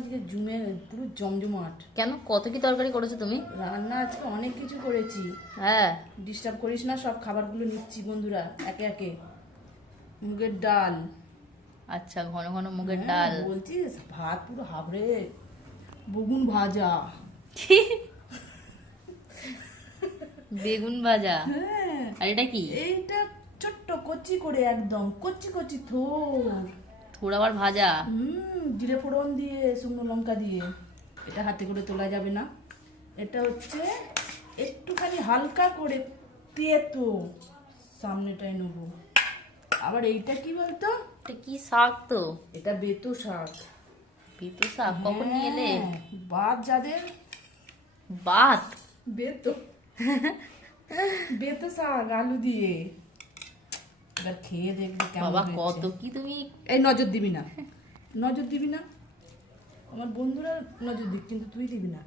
আজকে জুমে পুরো জমজমাট। কেন, কত কি তরকারি করেছো তুমি? রান্না আজকে অনেক কিছু করেছি। হ্যাঁ। ডিস্টার্ব করিস না, সব খাবারগুলো নিচ্ছি বন্ধুরা একে একে। মুগের ডাল। আচ্ছা, ঘন ঘন মুগের হ্যাঁ, ডাল। বলছিস ভাত পুরো হাবড়ে। বেগুন ভাজা। কি? বেগুন ভাজা? হ্যাঁ। আর এটা কি? এইটা ছোট্ট কচি করে, একদম কচি কচি থোড়। থোড় আবার ভাজা? জিরে ফোড়ন দিয়ে, শুকনো লঙ্কা দিয়ে। এটা হাতে করে তোলা যাবে না। এটা হচ্ছে একটুখানি হালকা করে তেতো, সামনেটায় নেবো। আবার এইটা কি বলতো? এটা কি শাক তো? এটা বেতো শাক। পিতু শাক কখন নিয়ে এলে? হ্যাঁ, বাত যাদের। বাত? বেতো বেতো শাক আলু দিয়ে। এবার খেয়ে দেখবি কেমন বাবা, হয়েছে। কত কি তুমি! এই নজর দিবি না, নজর দিবি না। আমার বন্ধুরা নজর দিক, কিন্তু তুই দিবি না।